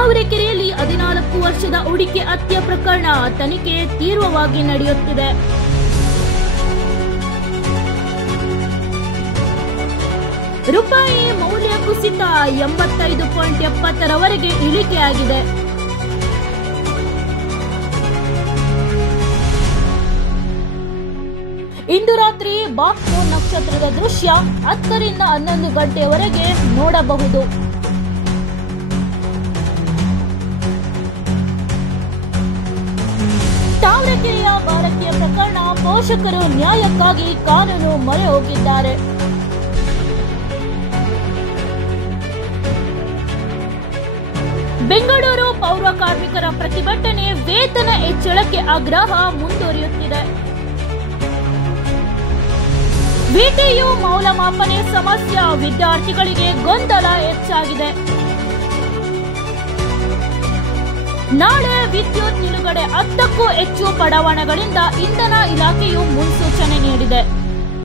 ತಾವರೆಕೆರೆಯಲ್ಲಿ 14 ವರ್ಷದ ಹುಡುಗಿ ಹತ್ಯೆ ಪ್ರಕರಣ ತನಿಖೆ ತೀವ್ರವಾಗಿ ನಡೆಯುತ್ತಿದೆ. ರೂಪಾಯಿ ಮೌಲ್ಯ ಕುಸಿತ 85.70 ಇಳಿಕೆಯಾಗಿದೆ. ಇಂದು ರಾತ್ರಿ ಬಾಕ್ಟೋ ನಕ್ಷತ್ರದ ದೃಶ್ಯ 10 ರಿಂದ 11 ಗಂಟೆಯವರೆಗೆ ನೋಡಬಹುದು. ತಾವರೆಕೆರೆಯ ಬಾಲಕಿಯ ಪ್ರಕರಣ ಪೋಷಕರು ನ್ಯಾಯಕ್ಕಾಗಿ ಕಾನೂನು ಮೊರೆ ಹೋಗಿದ್ದಾರೆ. ಬೆಂಗಳೂರು ಪೌರ ಕಾರ್ಮಿಕರ ಪ್ರತಿಭಟನೆ, ವೇತನ ಹೆಚ್ಚಳಕ್ಕೆ ಆಗ್ರಹ ಮುಂದುವರಿಯುತ್ತಿದೆ. ವಿಟಿಯು ಮೌಲ್ಯಮಾಪನೆ ಸಮಸ್ಯೆ, ವಿದ್ಯಾರ್ಥಿಗಳಿಗೆ ಗೊಂದಲ ಹೆಚ್ಚಾಗಿದೆ. ನಾಳೆ ವಿದ್ಯುತ್ ನಿಲುಗಡೆ 10ಕ್ಕೂ ಹೆಚ್ಚು ಬಡಾವಣೆಗಳಿಂದ ಇಂಧನ ಇಲಾಖೆಯು ಮುನ್ಸೂಚನೆ ನೀಡಿದೆ.